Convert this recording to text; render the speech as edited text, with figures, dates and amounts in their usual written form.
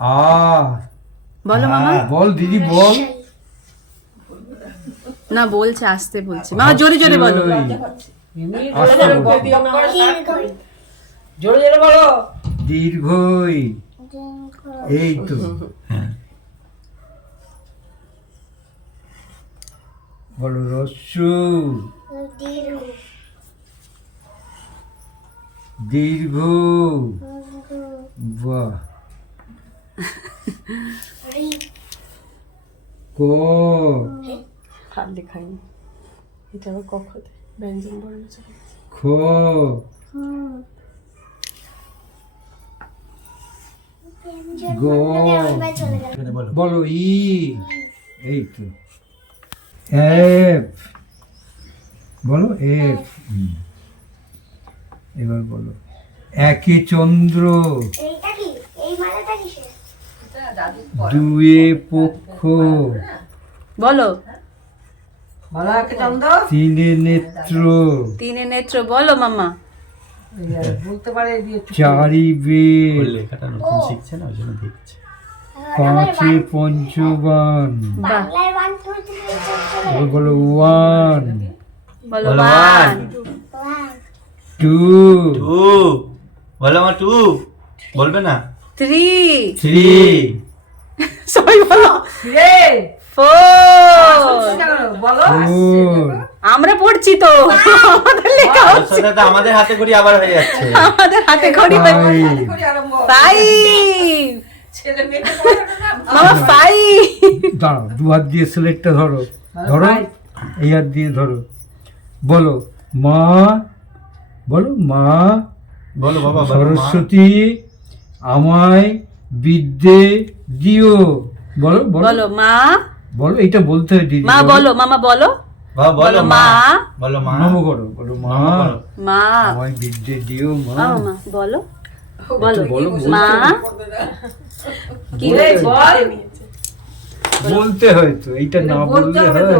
আ বলো মামা। বল দিদি বল। না বলছে, আসতে বলছে মামা, জোরে জোরে বলো। জোরে জোরে বলো। দীর্ঘই। এই তো বলো রস্যু। দীর্ঘ। বাহ। ক। হাত দেখাইনি, এটা আবার কখতে ব্যঞ্জন বর্ণ চলে গেছে। খ। গ। বলো ই। এই তো এফ। বলো এফ। এবার বলো একে চন্দ্র, দুয়ে পক্ষ, বলো বলো একে চন্দ্র, তিনে নেত্র, তিনে নেত্র, বলো মামা। বলতে পারে চারি বেদ, লেখাটা নতুন শিখছে না, ওই জন্য দেখছে। পাঁচে পঞ্চবান, বাহ। এবার বলো ওয়ান, বলো বলো ওয়ান, টু, টু, বলো মা টু, বলবে না? থ্রি, থ্রি, সবাই বলো রে ফোর। বলো। ফোর, আমরা পড়ছি তো, আমাদের লেখা হচ্ছে, আসলে তো আমাদের হাতে করি আবার হয়ে যাচ্ছে। আমাদের হাতে ঘড়ি। ফাইভ, ফাইভ, ছেলে মেয়েকে মামা ফাইভ। দাঁড়াও দু হাত দিয়ে সিলেক্টটা ধরো, ধরো এই হাত দিয়ে ধরো। বলো মা, বলো মা বলো বাবা, বলো মা। সরস্বতী আমায় বিদ্যে দিও। বলো বলো বলো মা, বলো, এইটা বলতে হয় দিদি। মা বলো মামা, বলো বাবা বলো মা, বলো মা, নম করো, বলো মা নম করো। মা। আমায় বিদ্যে দিও মা। মামা বলো, বলো বলো, মা। কি বল। হয়েছে? বলতে হয় তো, এইটা না বললে হয়?